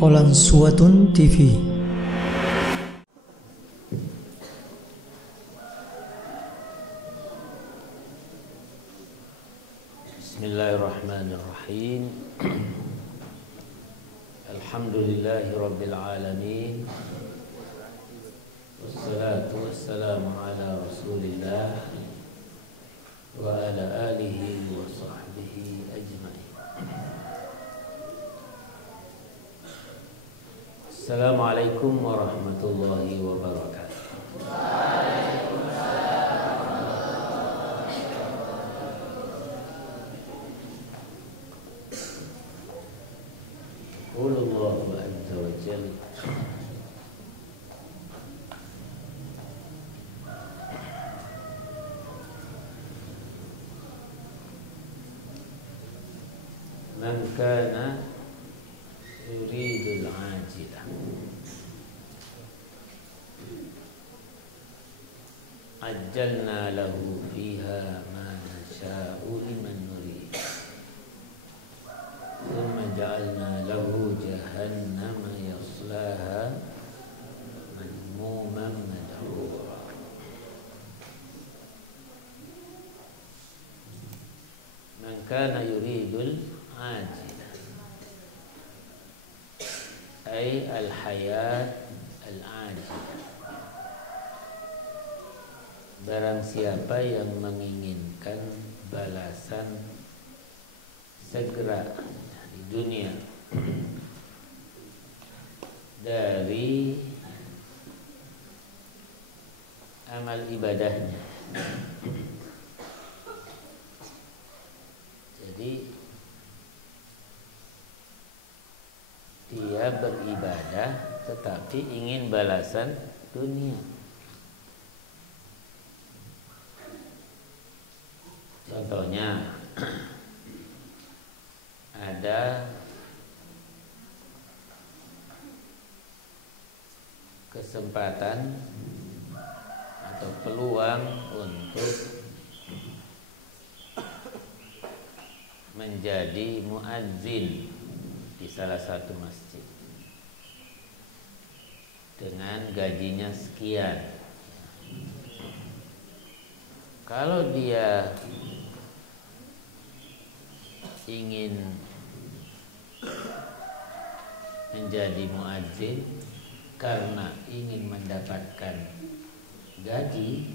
Qalansuwatun TV. Bismillahirrahmanirrahim. Alhamdulillahi rabbil alamin. Wassalatu wassalamu ala Rasulillah wa ala alihi wa sahbihi ajma'in. Assalamualaikum warahmatullahi wabarakatuh. Qulullahu azza wa jalla man kana yuridul ajilah ajjalna lahu fiha ma nasha'u liman nurid thumma ja'alna lahu jahannama yaslaha madmuman madhura. Man kana yuridul ajilah ay al-hayat al-ajilah, barang siapa yang menginginkan balasan segera di dunia dari amal ibadahnya. Jadi dia beribadah tetapi ingin balasan dunia. Contohnya ada kesempatan atau peluang untuk menjadi muadzin di salah satu masjid dengan gajinya sekian. Kalau dia ingin menjadi muadzin karena ingin mendapatkan gaji,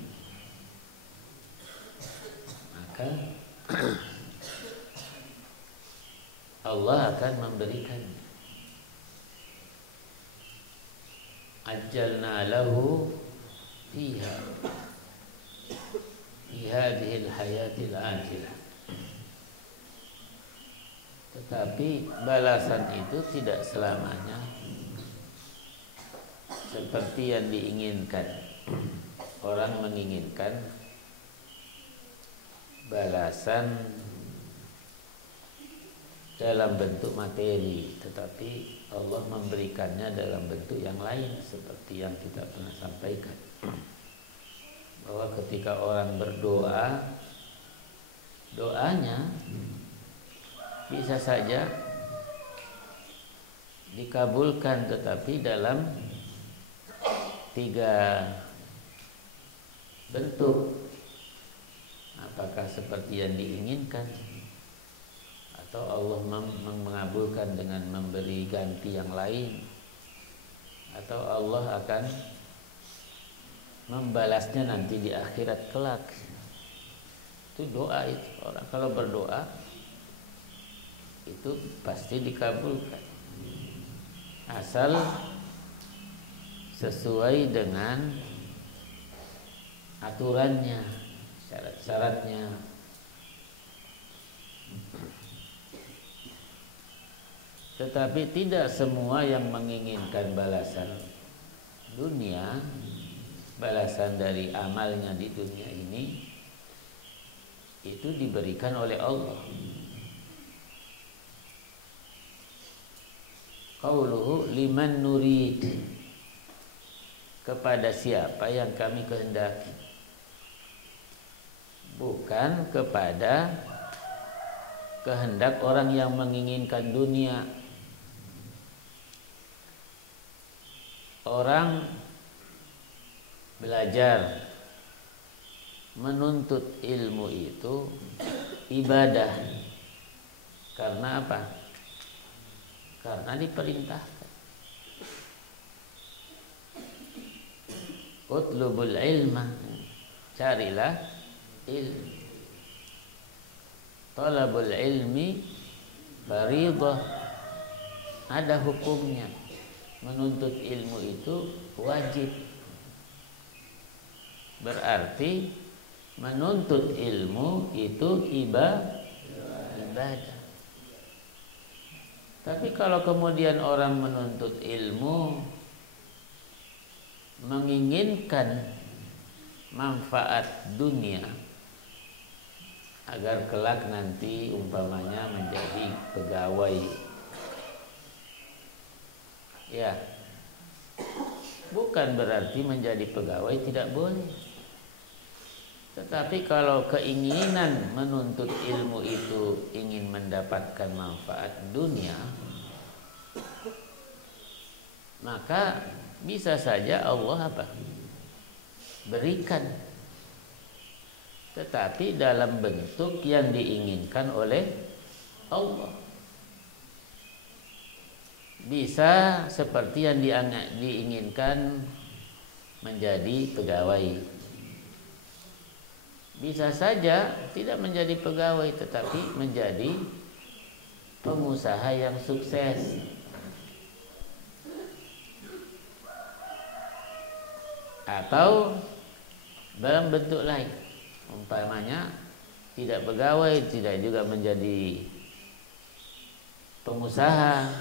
maka Allah akan memberikan. Ajjalna lahu fiha fi hadhil hayatil ajilah. Tetapi balasan itu tidak selamanya seperti yang diinginkan. Orang menginginkan balasan dalam bentuk materi, tetapi Allah memberikannya dalam bentuk yang lain, seperti yang kita pernah sampaikan, bahwa ketika orang berdoa, doanya bisa saja dikabulkan, tetapi dalam 3 bentuk. Apakah seperti yang diinginkan, atau Allah mengabulkan dengan memberi ganti yang lain, atau Allah akan membalasnya nanti di akhirat kelak. Itu doa itu. Orang kalau berdoa itu pasti dikabulkan, asal sesuai dengan aturannya, syarat-syaratnya. Tetapi tidak semua yang menginginkan balasan dunia, balasan dari amalnya di dunia ini, itu diberikan oleh Allah. Qauluhu liman nurid, kepada siapa yang kami kehendaki, bukan kepada kehendak orang yang menginginkan dunia. orang belajar menuntut ilmu itu ibadah. Karena apa? Karena diperintahkan. Utlubul ilma, carilah ilmu. Talabul ilmi fariḍah, ada hukumnya. Menuntut ilmu itu wajib. Berarti menuntut ilmu itu ibadah. Tapi kalau kemudian orang menuntut ilmu menginginkan manfaat dunia agar kelak nanti umpamanya menjadi pegawai, ya, bukan berarti menjadi pegawai tidak boleh. Tetapi kalau keinginan menuntut ilmu itu ingin mendapatkan manfaat dunia, maka bisa saja Allah apa? Berikan. Tetapi dalam bentuk yang diinginkan oleh Allah. Bisa seperti yang diinginkan menjadi pegawai. Bisa saja tidak menjadi pegawai tetapi menjadi pengusaha yang sukses. Atau dalam bentuk lain, umpamanya tidak pegawai, tidak juga menjadi pengusaha,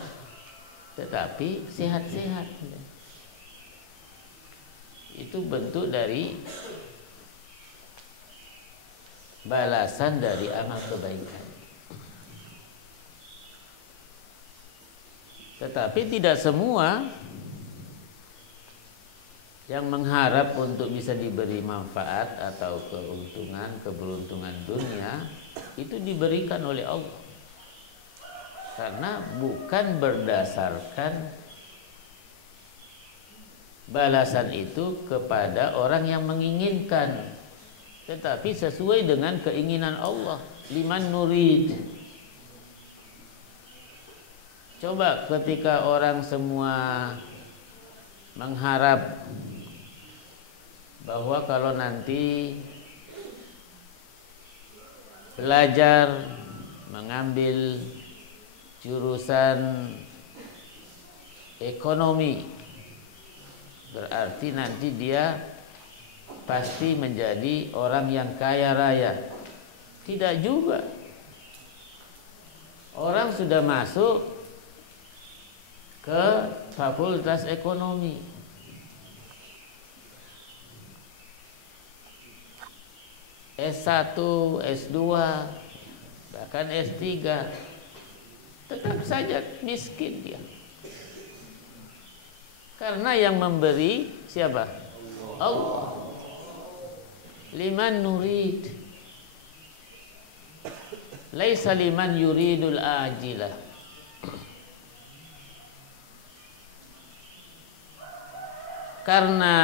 tetapi sehat-sehat. Itu bentuk dari balasan dari amal kebaikan. Tetapi tidak semua yang mengharap untuk bisa diberi manfaat atau keberuntungan dunia itu diberikan oleh Allah. Karena bukan berdasarkan balasan itu kepada orang yang menginginkan, tetapi sesuai dengan keinginan Allah. Liman nurid. Coba ketika orang semua mengharap bahwa kalau nanti belajar mengambil jurusan ekonomi, berarti nanti dia pasti menjadi orang yang kaya raya. Tidak juga. Orang sudah masuk ke fakultas ekonomi, S1, S2, bahkan S3, tetap saja miskin dia. Karena yang memberi siapa? Allah. Liman nurid, laisa liman yuridul ajilah. Karena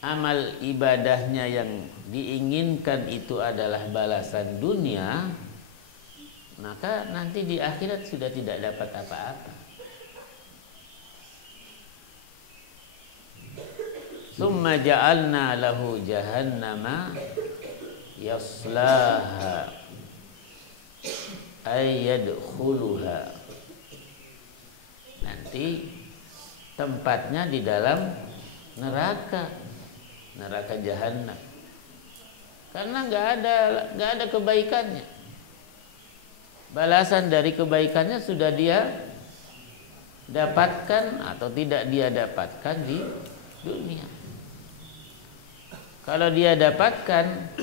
amal ibadahnya yang diinginkan itu adalah balasan dunia, maka nanti di akhirat sudah tidak dapat apa-apa. Summa ja'alna lahu jahannama yaslaha ay yadkhuluha. Nanti tempatnya di dalam neraka jahanam. Karena enggak ada kebaikannya. Balasan dari kebaikannya sudah dia dapatkan atau tidak dia dapatkan di dunia. Kalau dia dapatkan,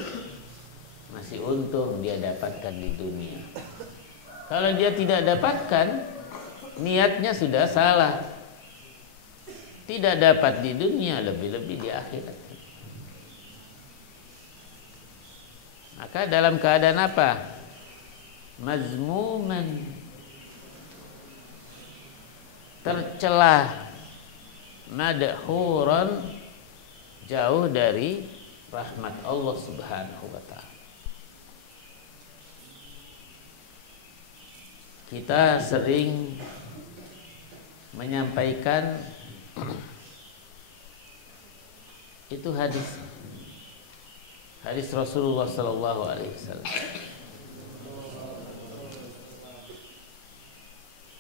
masih untung dia dapatkan di dunia. Kalau dia tidak dapatkan, niatnya sudah salah. Tidak dapat di dunia, lebih-lebih di akhirat. Maka dalam keadaan apa? Mazmuman, tercelah, madhuran, jauh dari rahmat Allah Subhanahu wa taala. Kita sering menyampaikan itu hadis Rasulullah sallallahu alaihi wasallam.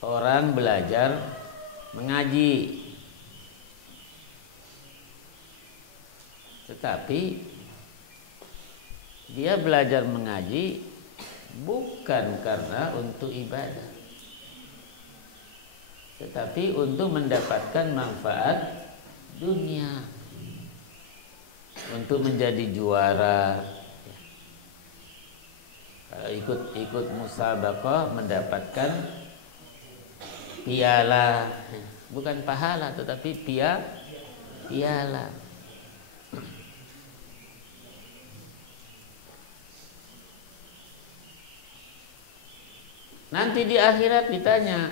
Orang belajar mengaji, tetapi dia belajar mengaji bukan karena untuk ibadah, tetapi untuk mendapatkan manfaat dunia, untuk menjadi juara. Kalau ikut musabaqah mendapatkan piala, bukan pahala tetapi piala. Nanti di akhirat ditanya,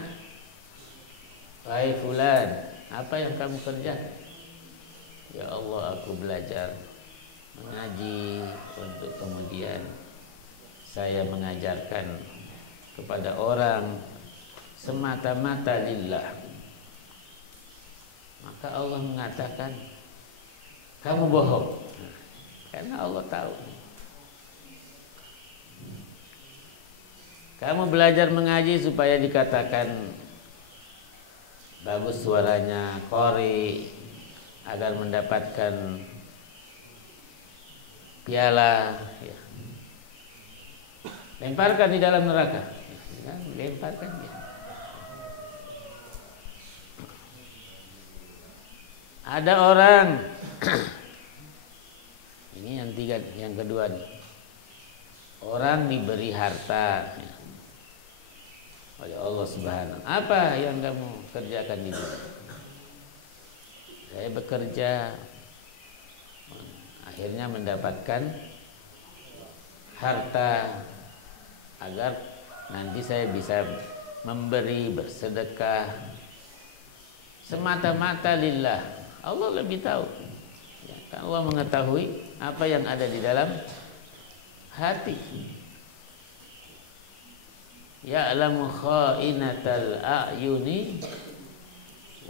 wahai fulan, apa yang kamu kerjakan? Ya Allah, aku belajar mengaji untuk kemudian saya mengajarkan kepada orang semata-mata lillah. Maka Allah mengatakan, kamu bohong, karena Allah tahu. Kamu belajar mengaji supaya dikatakan bagus suaranya, qori, agar mendapatkan piala, ya. Lemparkan di dalam neraka, ya, lemparkan ya. Ada orang ini yang kedua nih. Orang diberi harta, ya, oleh Allah Subhanahu. Apa yang kamu kerjakan di dunia? Saya bekerja, akhirnya mendapatkan harta agar nanti saya bisa memberi, bersedekah semata-mata lillah. Allah lebih tahu, ya, kan Allah mengetahui apa yang ada di dalam hati. Ya'lamu kha'inatal a'yuni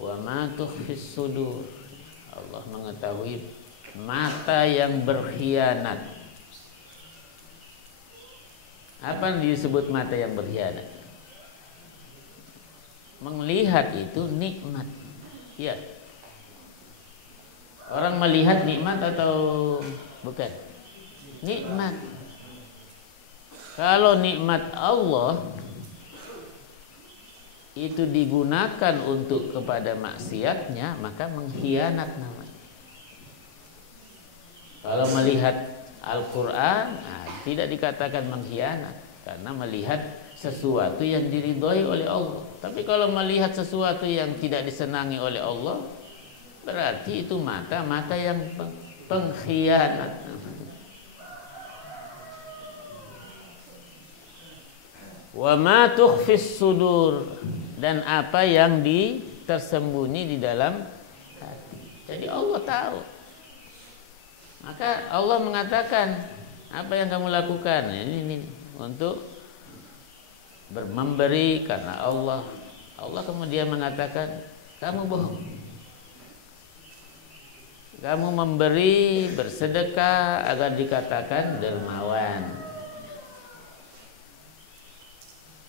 wa ma tukhfis sudur. Allah mengetahui mata yang berkhianat. Apa yang disebut mata yang berkhianat? Melihat itu nikmat. Ya. Orang melihat nikmat atau bukan? Nikmat. Kalau nikmat Allah itu digunakan untuk kepada maksiatnya, maka mengkhianat namanya. Kalau melihat Al-Quran, tidak dikatakan mengkhianat, karena melihat sesuatu yang diridhoi oleh Allah. Tapi kalau melihat sesuatu yang tidak disenangi oleh Allah, berarti itu mata yang pengkhianat. Wa ma tukhfis sudur, dan apa yang tersembunyi di dalam hati. Jadi Allah tahu. Maka Allah mengatakan, apa yang kamu lakukan ini untuk memberi karena Allah. Allah kemudian mengatakan, kamu bohong. Kamu memberi, bersedekah agar dikatakan dermawan.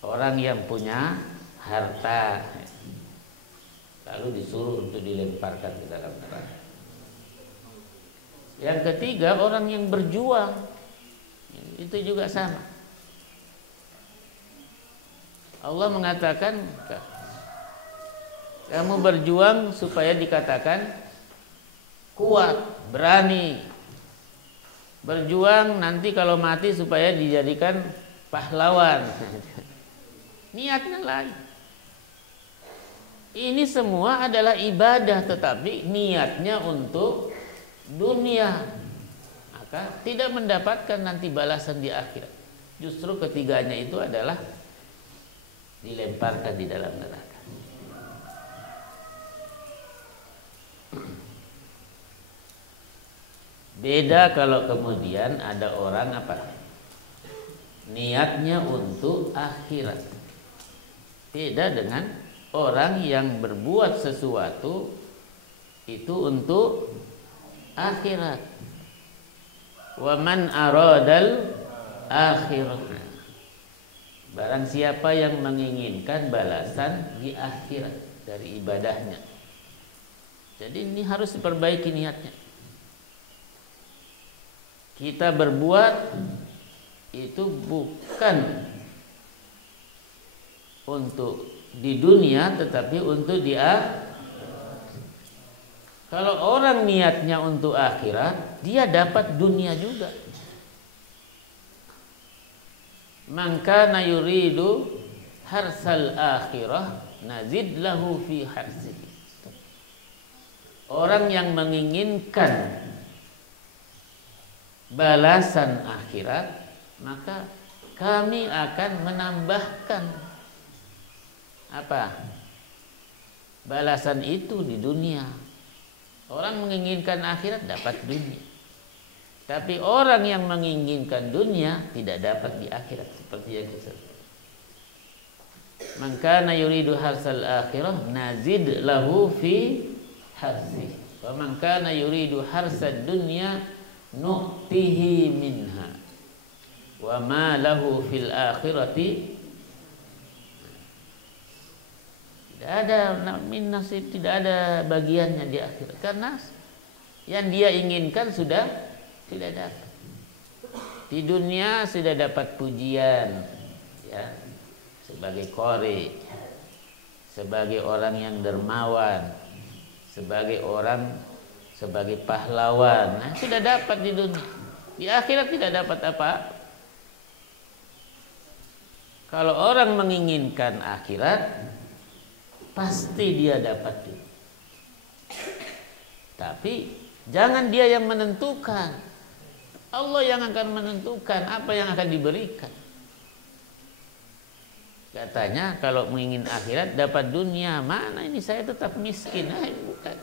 Orang yang punya harta lalu disuruh untuk dilemparkan ke dalam neraka. Yang ketiga, orang yang berjuang, itu juga sama. Allah mengatakan, kamu berjuang supaya dikatakan kuat, berani. Berjuang nanti kalau mati supaya dijadikan pahlawan. Niatnya lain. Ini semua adalah ibadah, tetapi niatnya untuk dunia, maka tidak mendapatkan nanti balasan di akhirat. Justru ketiganya itu adalah dilemparkan di dalam neraka. Beda kalau kemudian ada orang apa? Niatnya untuk akhirat. Beda dengan orang yang berbuat sesuatu itu untuk akhirat. Wa man aradal akhirah. Barang siapa yang menginginkan balasan di akhirat dari ibadahnya. Jadi ini harus diperbaiki niatnya. Kita berbuat itu bukan untuk di dunia tetapi untuk di akhirat. Kalau orang niatnya untuk akhirat, dia dapat dunia juga. Man kana yuridu harsal akhirah nazid lahu fi harsihi. Orang yang menginginkan balasan akhirat, maka kami akan menambahkan apa? Balasan itu di dunia. Orang menginginkan akhirat dapat dunia. Tapi orang yang menginginkan dunia tidak dapat di akhirat seperti yang kita. Man kana yuridu harsal akhirah nazid lahu fi harsi. Wa man kana yuridu harsad dunya nu'tihi minha. Wa ma lahu fil akhirati. Tidak ada min nasib, tidak ada bagiannya di akhirat karena yang dia inginkan sudah tidak dapat. Di dunia sudah dapat pujian, ya, sebagai qori, sebagai orang yang dermawan, sebagai orang sebagai pahlawan. Nah, sudah dapat di dunia. Di akhirat tidak dapat apa. Kalau orang menginginkan akhirat, pasti dia dapat itu. Tapi jangan dia yang menentukan. Allah yang akan menentukan apa yang akan diberikan. Katanya kalau ingin akhirat dapat dunia, mana ini saya tetap miskin. Nah, bukan.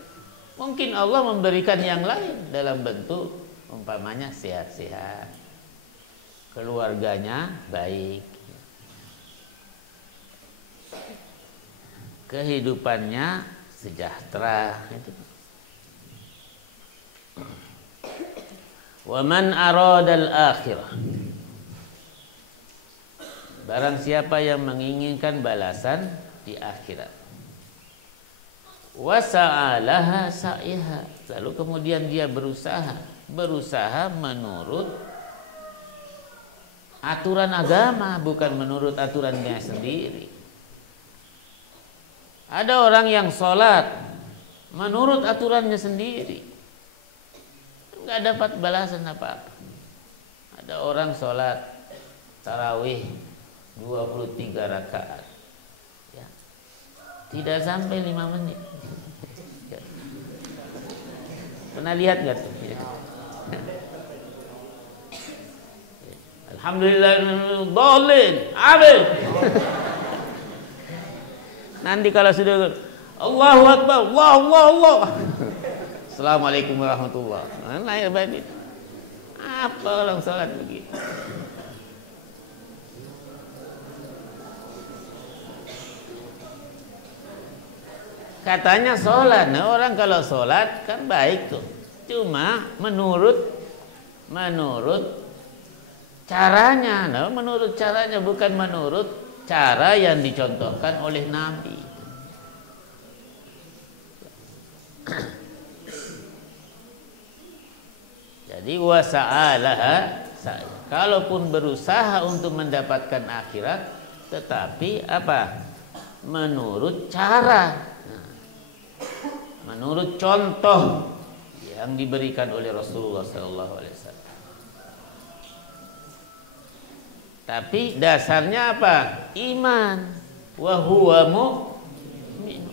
Mungkin Allah memberikan yang lain dalam bentuk umpamanya sehat-sehat, keluarganya baik, kehidupannya sejahtera. Wa man aradal akhirah. Barang siapa yang menginginkan balasan di akhirat. Wa sa'alaha sa'iha. Lalu kemudian dia berusaha menurut aturan agama, bukan menurut aturannya sendiri. Ada orang yang sholat menurut aturannya sendiri, nggak dapat balasan apa-apa. Ada orang sholat tarawih 23 rakaat, ya, tidak sampai 5 menit. Ya. Pernah lihat nggak tuh? Ya. Alhamdulillah, dolin, amin. Nanti kalau sudah Allahu Akbar, Allah. Assalamualaikum warahmatullahi wabarakatuh. Nah, ya baik. Apa orang salat begitu? Katanya sholat. Nah, orang kalau sholat kan baik tuh. Cuma menurut caranya. Nah, menurut caranya, bukan menurut cara yang dicontohkan oleh Nabi. Jadi wasa'alaha, kalaupun berusaha untuk mendapatkan akhirat, tetapi apa? Menurut cara, menurut contoh yang diberikan oleh Rasulullah SAW. Tapi dasarnya apa? Iman. Wa huwa mu'min.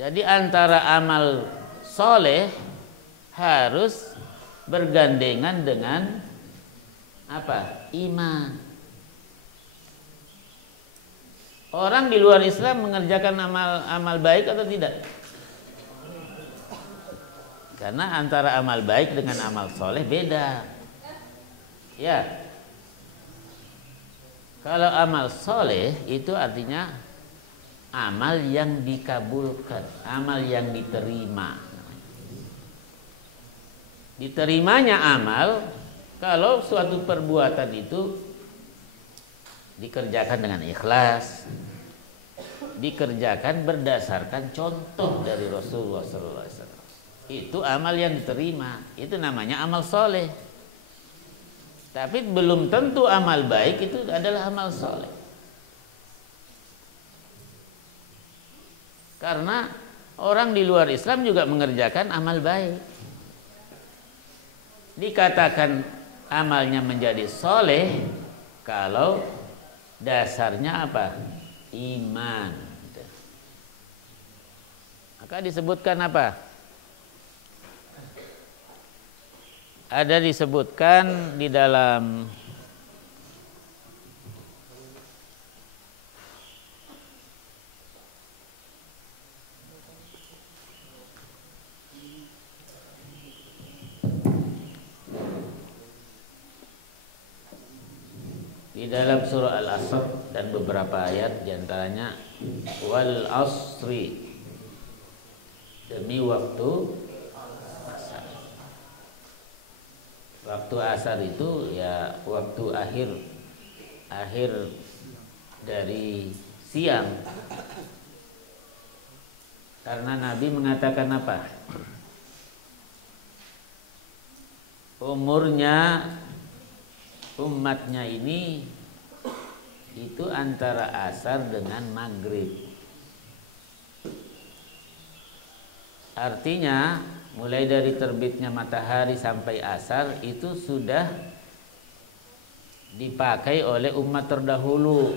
Jadi antara amal soleh harus bergandengan dengan apa? Iman. Orang di luar Islam mengerjakan amal baik atau tidak? Karena antara amal baik dengan amal soleh beda. Ya. Kalau amal soleh itu artinya amal yang dikabulkan, amal yang diterima. Diterimanya amal kalau suatu perbuatan itu dikerjakan dengan ikhlas, dikerjakan berdasarkan contoh dari Rasulullah SAW. Itu amal yang diterima, itu namanya amal soleh. Tapi belum tentu amal baik itu adalah amal soleh. Karena orang di luar Islam juga mengerjakan amal baik. Dikatakan amalnya menjadi soleh kalau dasarnya apa? Iman. Maka disebutkan apa? Ada disebutkan di dalam surah Al-Asr dan beberapa ayat diantaranya wal asri, demi waktu asar. Waktu asar itu ya waktu akhir dari siang. Karena Nabi mengatakan apa? Umurnya umatnya ini itu antara asar dengan maghrib. Artinya mulai dari terbitnya matahari sampai asar itu sudah dipakai oleh umat terdahulu.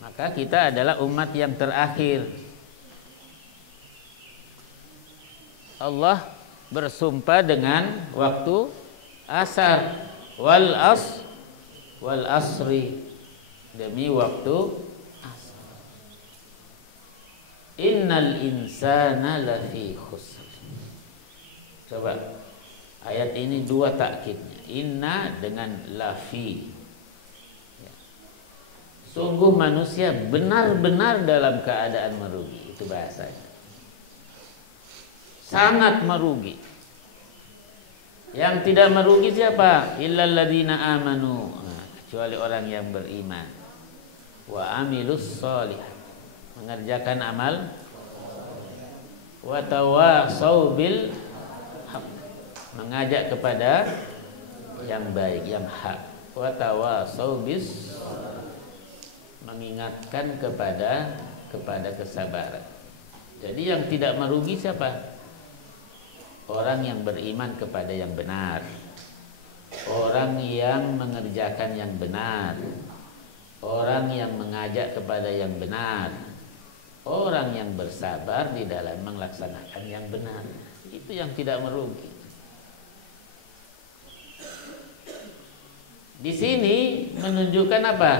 Maka kita adalah umat yang terakhir. Allah bersumpah dengan waktu asar, wal asri, demi waktu asar. Innal insana lafi khusr. Coba ayat ini dua takkidnya, inna dengan lafi. Sungguh manusia benar-benar dalam keadaan merugi. Itu bahasanya. Sangat merugi. Yang tidak merugi siapa? Illal ladzina amanu. Kecuali orang yang beriman. Wa amilus sholihat, mengerjakan amal. Wa tawasau bil haq, mengajak kepada yang baik, yang hak. Wa tawasau bis, mengingatkan kepada kesabaran. Jadi yang tidak merugi siapa? Orang yang beriman kepada yang benar, orang yang mengerjakan yang benar, orang yang mengajak kepada yang benar, orang yang bersabar di dalam melaksanakan yang benar. Itu yang tidak merugi. Di sini menunjukkan apa?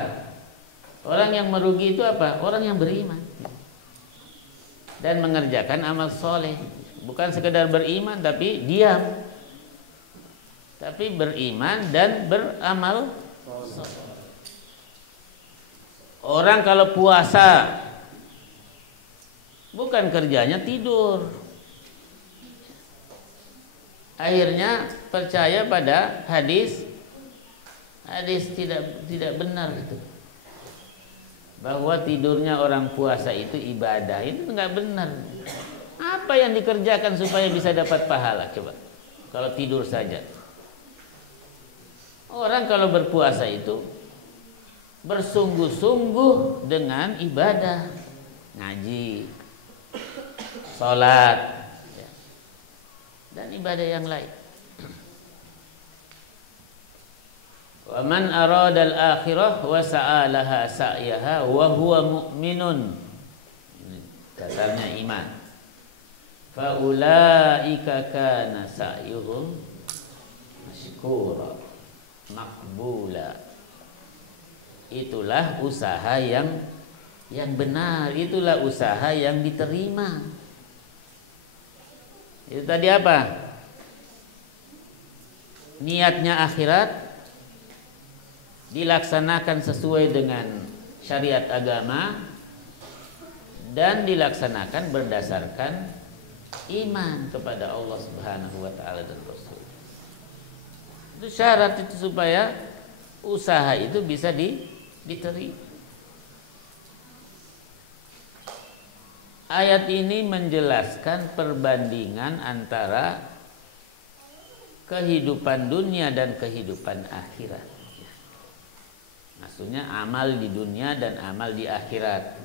Orang yang merugi itu apa? Orang yang beriman dan mengerjakan amal soleh. Bukan sekedar beriman tapi diam, tapi beriman dan beramal soleh. Orang kalau puasa bukan kerjanya tidur, akhirnya percaya pada hadis tidak benar itu, bahwa tidurnya orang puasa itu ibadah. Itu enggak benar. Apa yang dikerjakan supaya bisa dapat pahala? Coba, kalau tidur saja. Orang kalau berpuasa itu bersungguh-sungguh dengan ibadah, ngaji, sholat, dan ibadah yang lain. Wa man aradal akhirah wa sa'alaha sa'yaha wa huwa mu'minun. Dasarnya iman. Fa ulaika kana sa'yuhum mashkura maqbula. Itulah usaha yang benar, itulah usaha yang diterima. Itu tadi apa? niatnya akhirat, dilaksanakan sesuai dengan syariat agama, dan dilaksanakan berdasarkan iman kepada Allah Subhanahu wa taala dan Rasul. Itu syarat itu supaya usaha itu bisa diterima. Ayat ini menjelaskan perbandingan antara kehidupan dunia dan kehidupan akhirat. Maksudnya amal di dunia dan amal di akhirat.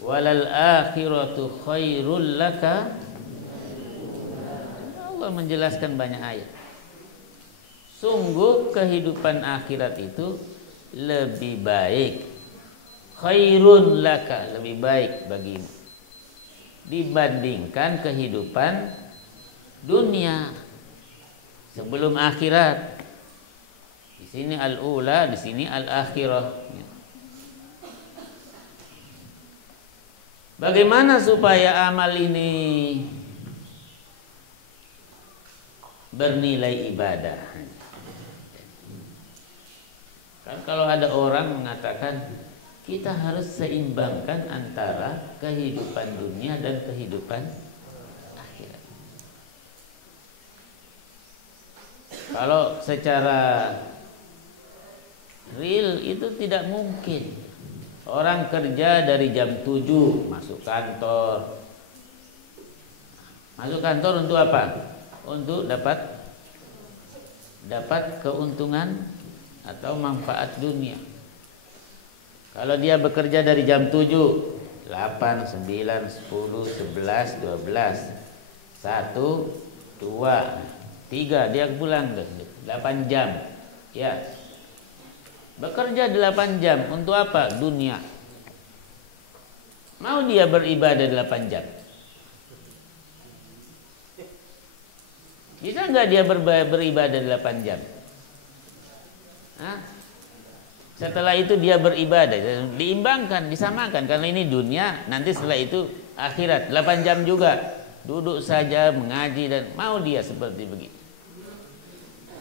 Walal akhiratu khairul laka. Allah menjelaskan banyak ayat. Sungguh kehidupan akhirat itu lebih baik. Khairun laka, lebih baik bagimu dibandingkan kehidupan dunia sebelum akhirat. Di sini al-ula, di sini al-akhirah. Bagaimana supaya amal ini bernilai ibadah? Kan kalau ada orang mengatakan kita harus seimbangkan antara kehidupan dunia dan kehidupan akhirat. Kalau secara real itu tidak mungkin. Orang kerja dari jam 7 masuk kantor. Masuk kantor untuk apa? Untuk dapat keuntungan atau manfaat dunia. Kalau dia bekerja dari jam 7, 8, 9, 10, 11, 12, 1, 2, 3 dia pulang 8 jam. Ya. Bekerja 8 jam untuk apa? Dunia. Mau dia beribadah 8 jam? Bisa enggak dia beribadah 8 jam? Hah? Setelah itu dia beribadah, diimbangkan, disamakan. Karena ini dunia, nanti setelah itu akhirat. 8 jam juga duduk saja mengaji, dan mau dia seperti begitu.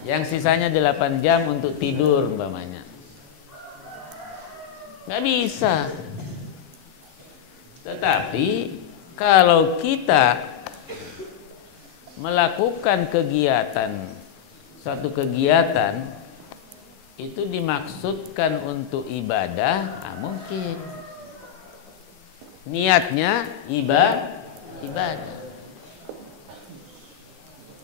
Yang sisanya 8 jam untuk tidur umpamanya. Nggak bisa. Tetapi kalau kita melakukan suatu kegiatan itu dimaksudkan untuk ibadah, mungkin niatnya ibadah.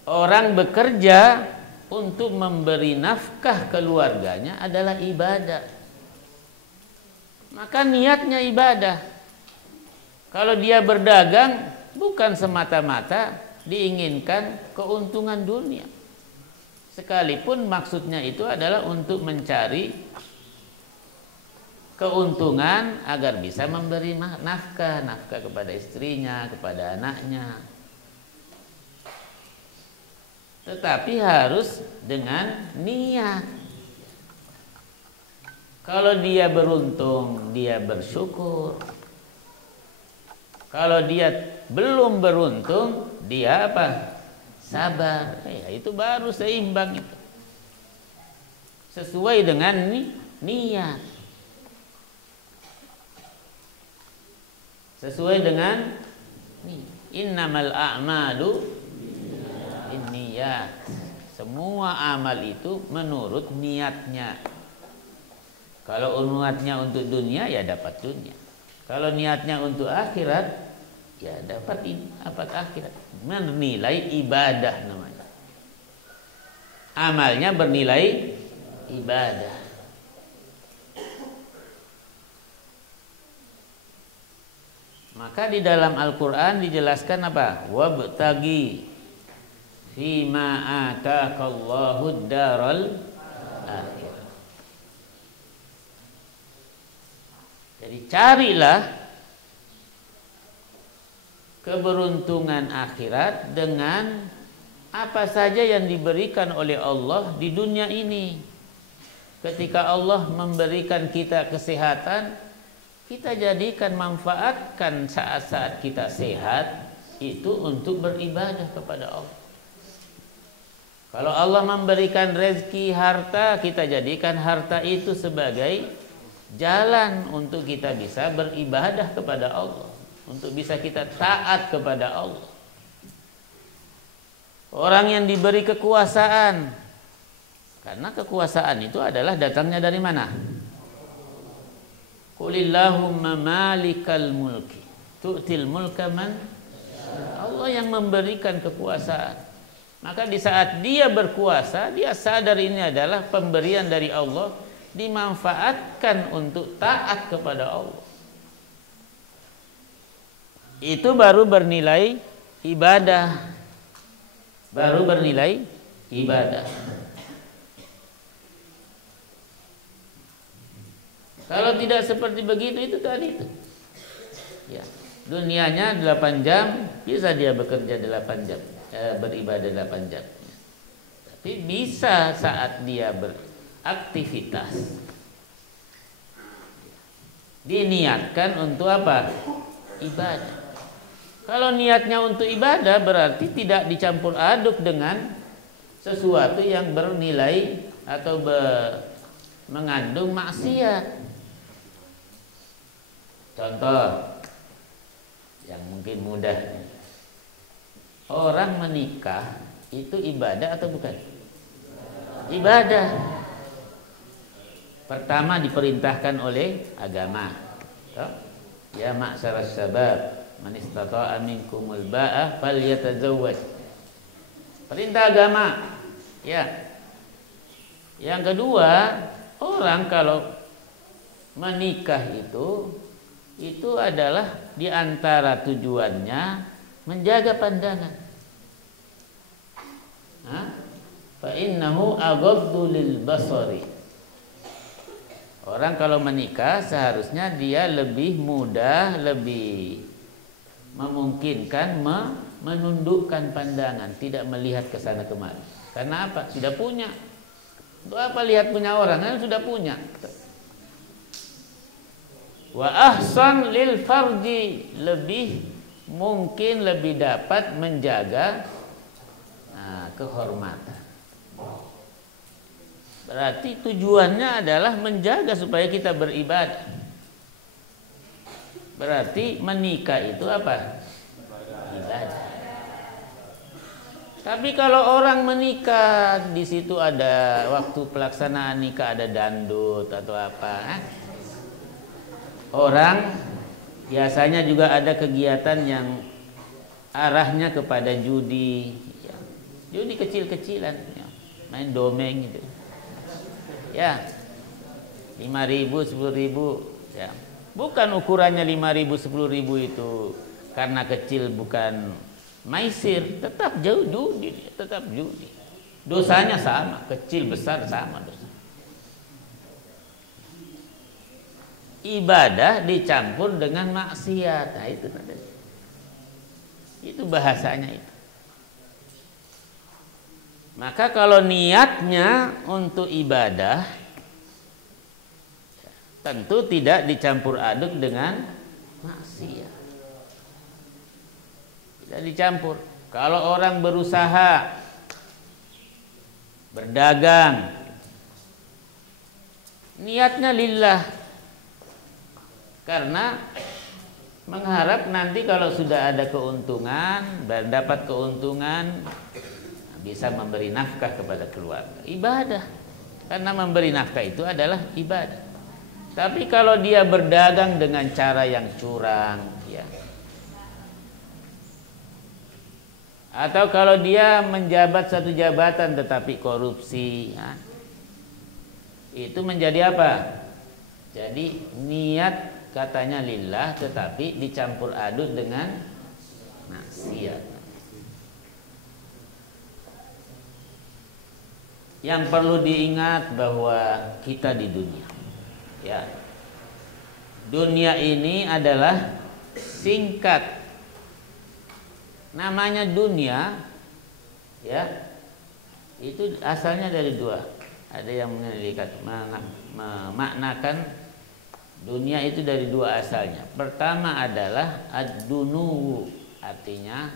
Orang bekerja untuk memberi nafkah keluarganya adalah ibadah, maka niatnya ibadah. Kalau dia berdagang bukan semata-mata diinginkan keuntungan dunia, sekalipun maksudnya itu adalah untuk mencari keuntungan agar bisa memberi nafkah kepada istrinya, kepada anaknya. Tetapi harus dengan niat. Kalau dia beruntung, dia bersyukur. Kalau dia belum beruntung, dia apa? Sabar. Ya, itu baru seimbang itu. Sesuai dengan niat. Sesuai dengan innamal a'malu binniyat. Semua amal itu menurut niatnya. Kalau niatnya untuk dunia, ya dapat dunia. Kalau niatnya untuk akhirat, ya dapat akhirat. Bernilai ibadah namanya. Amalnya bernilai ibadah. Maka di dalam Al-Quran dijelaskan apa? Wabtagi fima ataqallahu daral akhirah. Jadi carilah keberuntungan akhirat dengan apa saja yang diberikan oleh Allah di dunia ini. Ketika Allah memberikan kita kesehatan, kita jadikan, manfaatkan saat-saat kita sehat itu untuk beribadah kepada Allah. Kalau Allah memberikan rezeki harta, kita jadikan harta itu sebagai jalan untuk kita bisa beribadah kepada Allah, untuk bisa kita taat kepada Allah. Orang yang diberi kekuasaan, karena kekuasaan itu adalah datangnya dari mana? Qulillahumma malikal mulki tu'til mulka man. Allah yang memberikan kekuasaan. Maka di saat dia berkuasa, dia sadar ini adalah pemberian dari Allah, dimanfaatkan untuk taat kepada Allah. Itu baru bernilai ibadah. Baru bernilai ibadah. Kalau tidak seperti begitu, itu tadi itu. Ya, dunianya 8 jam, bisa dia bekerja 8 jam. Beribadah 8 jam. Tapi bisa saat dia beraktivitas diniatkan untuk apa? Ibadah. Kalau niatnya untuk ibadah berarti tidak dicampur aduk dengan sesuatu yang bernilai atau mengandung maksiat. Contoh yang mungkin mudah, orang menikah itu ibadah atau bukan? Ibadah. Pertama diperintahkan oleh agama. Ya ma'syaras syabab, man istata'a minkumul ba'ah falyatazawwaj. Perintah agama. Ya. Yang kedua, orang kalau menikah itu adalah di antara tujuannya menjaga pandangan. Fa innahu aghaddu lil basari. Orang kalau menikah seharusnya dia lebih mudah, lebih memungkinkan menundukkan pandangan, tidak melihat ke sana kemari. Karena apa? Sudah punya. Untuk apa lihat punya orang? Kan sudah punya. Wa ahsan lil farji, lebih mungkin lebih dapat menjaga kehormatan. Berarti tujuannya adalah menjaga supaya kita beribadah. Berarti menikah itu apa? Ibadah. Tapi kalau orang menikah di situ ada waktu pelaksanaan nikah ada dandut atau apa, orang biasanya juga ada kegiatan yang arahnya kepada judi, ya. Judi kecil-kecilan, ya. Main domeng gitu. Ya, 5.000, 10.000, ya. Bukan ukurannya 5.000, 10.000 itu karena kecil, bukan maisir, tetap jauh judi, tetap judi. Dosanya sama, kecil besar sama dosa. Ibadah dicampur dengan maksiat. Nah, itu tadi. Itu bahasanya itu. Maka kalau niatnya untuk ibadah, tentu tidak dicampur aduk dengan maksiat. Tidak dicampur. Kalau orang berusaha, berdagang, niatnya lillah, karena mengharap nanti kalau sudah ada keuntungan, dapat keuntungan, bisa memberi nafkah kepada keluarga. Ibadah. Karena memberi nafkah itu adalah ibadah. Tapi kalau dia berdagang dengan cara yang curang, ya. Atau kalau dia menjabat satu jabatan tetapi korupsi, ya. Itu menjadi apa? Jadi niat katanya lillah tetapi dicampur aduk dengan maksiat. Yang perlu diingat bahwa kita di dunia, ya, dunia ini adalah singkat. Namanya dunia, ya, itu asalnya dari dua. Ada yang memaknakan dunia itu dari dua asalnya. Pertama adalah ad-dunu, artinya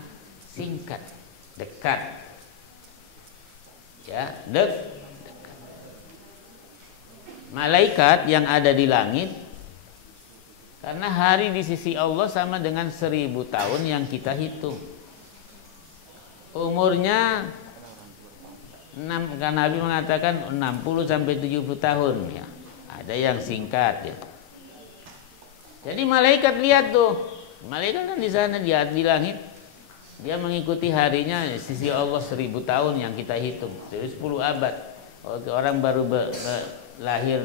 singkat, dekat. Ya, dekat. Malaikat yang ada di langit, karena hari di sisi Allah sama dengan 1000 tahun yang kita hitung. Umurnya kan Nabi mengatakan 60 sampai 70 tahun ya. Ada yang singkat ya. Jadi malaikat lihat tuh. Malaikat kan di sana di langit. Dia mengikuti harinya di sisi Allah 1000 tahun yang kita hitung. Jadi 10 abad. Orang baru lahir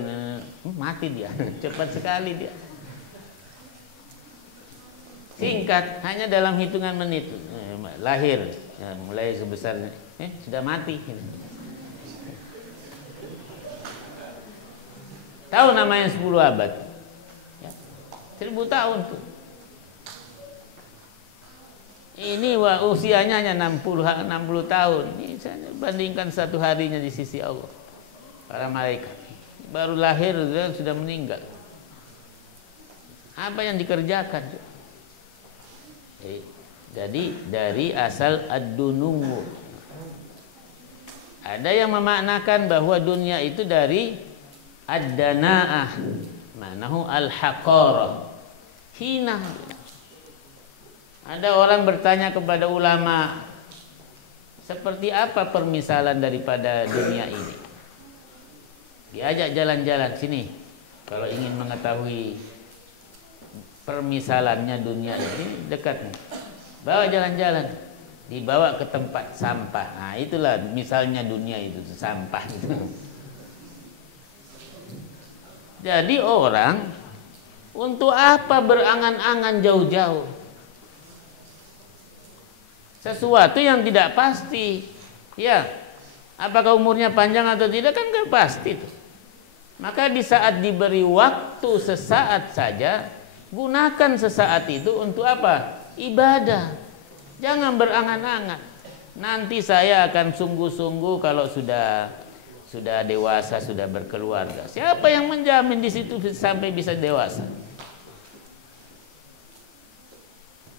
mati dia. Cepat sekali dia. Singkat, hanya dalam hitungan menit. Lahir ya, mulai sebesar sudah mati. Tahu namanya 10 abad ya, 1000 tahun tuh. Ini usianya hanya 60 tahun. Ini bandingkan satu harinya di sisi Allah. Para malaikat baru lahir sudah meninggal. Apa yang dikerjakan? Jadi dari asal ad-dunuwu. Ada yang memaknakan bahwa dunia itu dari ad-dana'ah, manahu al-haqarah, hina. Ada orang bertanya kepada ulama, seperti apa permisalan daripada dunia ini? Diajak jalan-jalan sini. Kalau ingin mengetahui permisalannya dunia ini, dekat nih. Bawa jalan-jalan, dibawa ke tempat sampah. Nah, itulah misalnya dunia itu, sampah itu. Jadi orang untuk apa berangan-angan jauh-jauh? Sesuatu yang tidak pasti. Ya, apakah umurnya panjang atau tidak kan gak pasti tuh. Maka di saat diberi waktu sesaat saja, gunakan sesaat itu untuk apa? Ibadah. Jangan berangan-angan. Nanti saya akan sungguh-sungguh kalau sudah dewasa, sudah berkeluarga. Siapa yang menjamin di situ sampai bisa dewasa?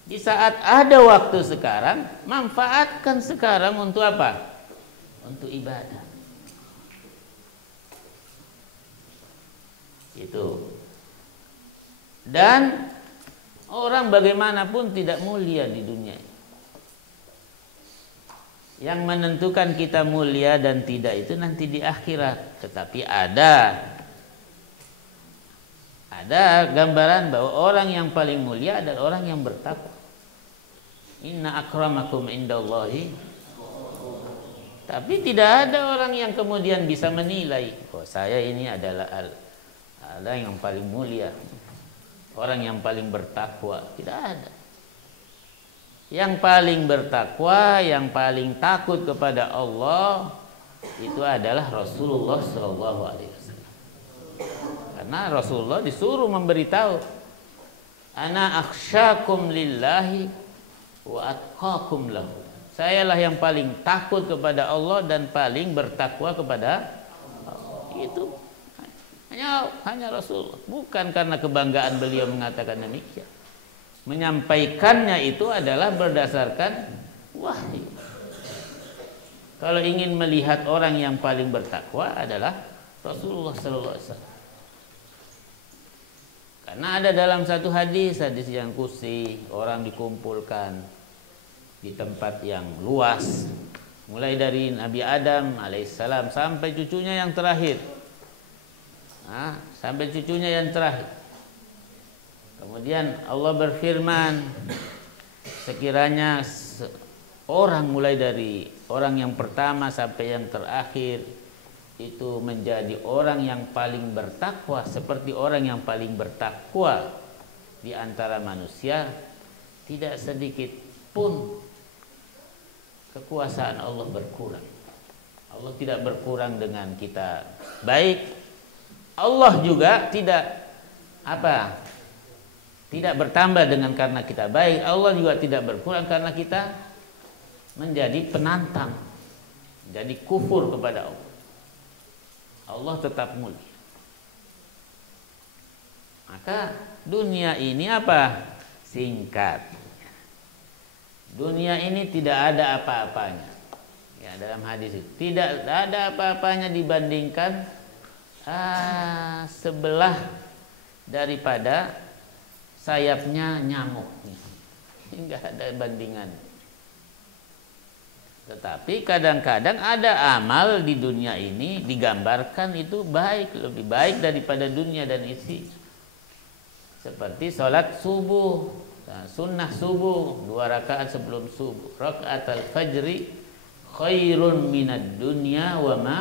Di saat ada waktu sekarang, manfaatkan sekarang untuk apa? Untuk ibadah. Itu. Dan orang bagaimanapun tidak mulia di dunia ini. Yang menentukan kita mulia dan tidak itu nanti di akhirat. Tetapi ada gambaran bahwa orang yang paling mulia adalah orang yang bertakwa. Inna akramakum indallahi. Tapi tidak ada orang yang kemudian bisa menilai, oh saya ini adalah yang paling mulia, orang yang paling bertakwa. Tidak ada. Yang paling bertakwa, yang paling takut kepada Allah itu adalah Rasulullah SAW. Karena Rasulullah disuruh memberitahu, ana akhsyakum lillahi wa atqakum lahu. Sayalah yang paling takut kepada Allah dan paling bertakwa kepada Allah. Itu hanya Rasulullah. Bukan karena kebanggaan beliau mengatakan demikian. Menyampaikannya itu adalah berdasarkan wahyu. Kalau ingin melihat orang yang paling bertakwa adalah Rasulullah SAW. Karena ada dalam satu hadis yang kursi, orang dikumpulkan di tempat yang luas, mulai dari Nabi Adam alaihissalam sampai cucunya yang terakhir. Sampai cucunya yang terakhir. Kemudian Allah berfirman, sekiranya orang mulai dari orang yang pertama sampai yang terakhir itu menjadi orang yang paling bertakwa seperti orang yang paling bertakwa di antara manusia, tidak sedikit pun kekuasaan Allah berkurang. Allah tidak berkurang dengan kita baik. Allah juga tidak tidak bertambah dengan karena kita baik. Allah juga tidak berkurang karena kita menjadi penantang, jadi kufur kepada Allah. Allah tetap mulia. Maka dunia ini singkat. Dunia ini tidak ada apa-apanya. Ya, dalam hadis itu tidak ada apa-apanya dibandingkan sebelah daripada sayapnya nyamuk. Enggak ada bandingan. Tetapi kadang-kadang ada amal di dunia ini digambarkan itu baik, lebih baik daripada dunia dan isi. Seperti sholat subuh, sunnah subuh 2 rakaat sebelum subuh. Rakaat al-fajri khairun minad dunya wa ma.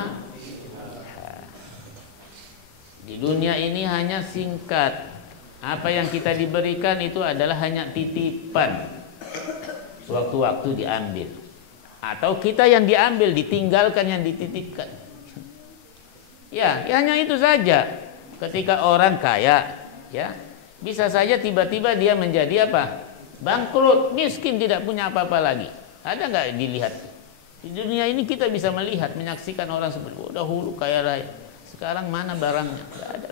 Di dunia ini hanya singkat. Apa yang kita diberikan itu adalah hanya titipan. Sewaktu-waktu diambil. Atau kita yang diambil, ditinggalkan yang dititipkan. Ya hanya itu saja. Ketika orang kaya, ya, bisa saja tiba-tiba dia menjadi apa? Bangkrut, miskin, tidak punya apa-apa lagi. Ada nggak dilihat? Di dunia ini kita bisa melihat, menyaksikan orang seperti dahulu kaya raya. Sekarang mana barangnya? Nggak ada.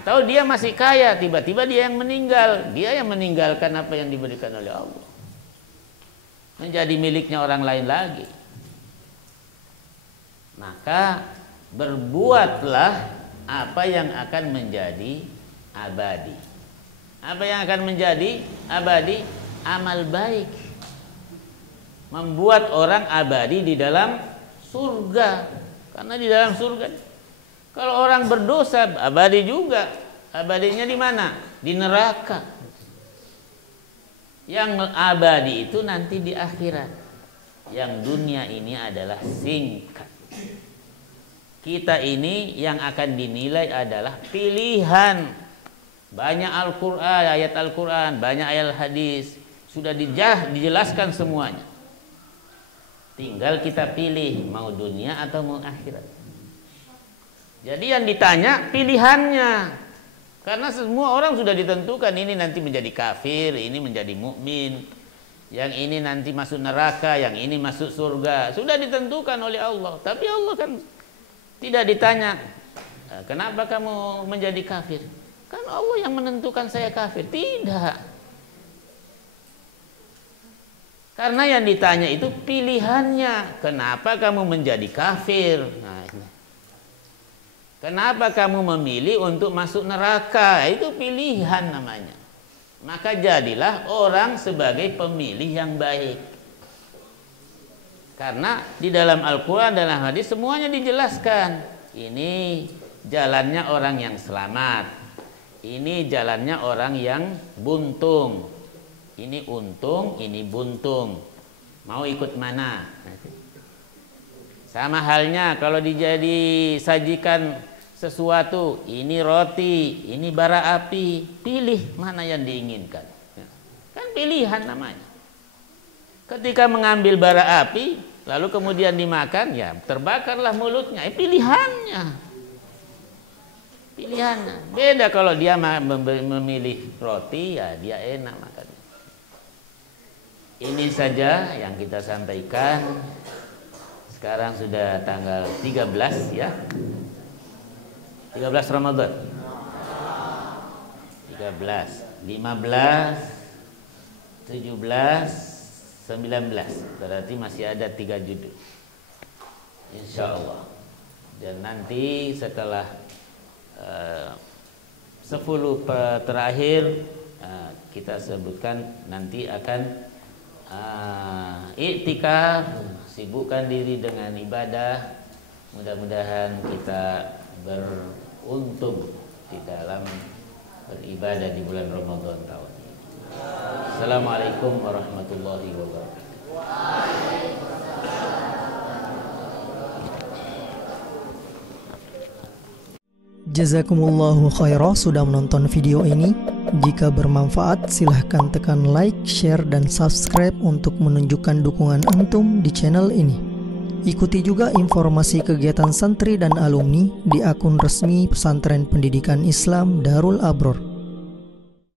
Atau dia masih kaya, tiba-tiba dia yang meninggal. Dia yang meninggalkan apa yang diberikan oleh Allah. Menjadi miliknya orang lain lagi. Maka berbuatlah apa yang akan menjadi abadi. Apa yang akan menjadi abadi? Amal baik. Membuat orang abadi di dalam surga. Karena di dalam surga, kalau orang berdosa abadi juga. Abadinya di mana? Di neraka. Yang abadi itu nanti di akhirat. Yang dunia ini adalah singkat. Kita ini yang akan dinilai adalah pilihan. Banyak Al-Quran, ayat Al-Quran, banyak ayat hadis. Sudah dijelaskan semuanya. Tinggal kita pilih mau dunia atau mau akhirat. Jadi yang ditanya pilihannya. Karena semua orang sudah ditentukan, ini nanti menjadi kafir, ini menjadi mukmin, yang ini nanti masuk neraka, yang ini masuk surga. Sudah ditentukan oleh Allah. Tapi Allah kan tidak ditanya, kenapa kamu menjadi kafir? Kan Allah yang menentukan saya kafir. Tidak. Karena yang ditanya itu pilihannya. Kenapa kamu menjadi kafir? Nah, kenapa kamu memilih untuk masuk neraka? Itu pilihan namanya. Maka jadilah orang sebagai pemilih yang baik. Karena di dalam Al-Quran dan hadis semuanya dijelaskan. Ini jalannya orang yang selamat. Ini jalannya orang yang buntung. Ini untung, ini buntung. Mau ikut mana? Sama halnya kalau disajikan sesuatu, ini roti, ini bara api, pilih mana yang diinginkan. Kan pilihan namanya. Ketika mengambil bara api, lalu kemudian dimakan, ya terbakarlah mulutnya. Pilihannya. Pilihannya. Beda kalau dia memilih roti, ya dia enak makan. Ini saja yang kita sampaikan. Sekarang sudah tanggal 13 ya. 13 Ramadan. 13, 15, 17, 19. Berarti masih ada 3 judul. Insya Allah. Dan nanti setelah 10 terakhir kita sebutkan nanti akan iktikaf, sibukkan diri dengan ibadah. Mudah-mudahan kita beruntung di dalam beribadah di bulan Ramadan tahun ini. Assalamualaikum warahmatullahi wabarakatuh. Jazakumullahu khairan sudah menonton video ini. Jika bermanfaat, silahkan tekan like, share, dan subscribe untuk menunjukkan dukungan antum di channel ini. Ikuti juga informasi kegiatan santri dan alumni di akun resmi Pesantren Pendidikan Islam Darul Abror.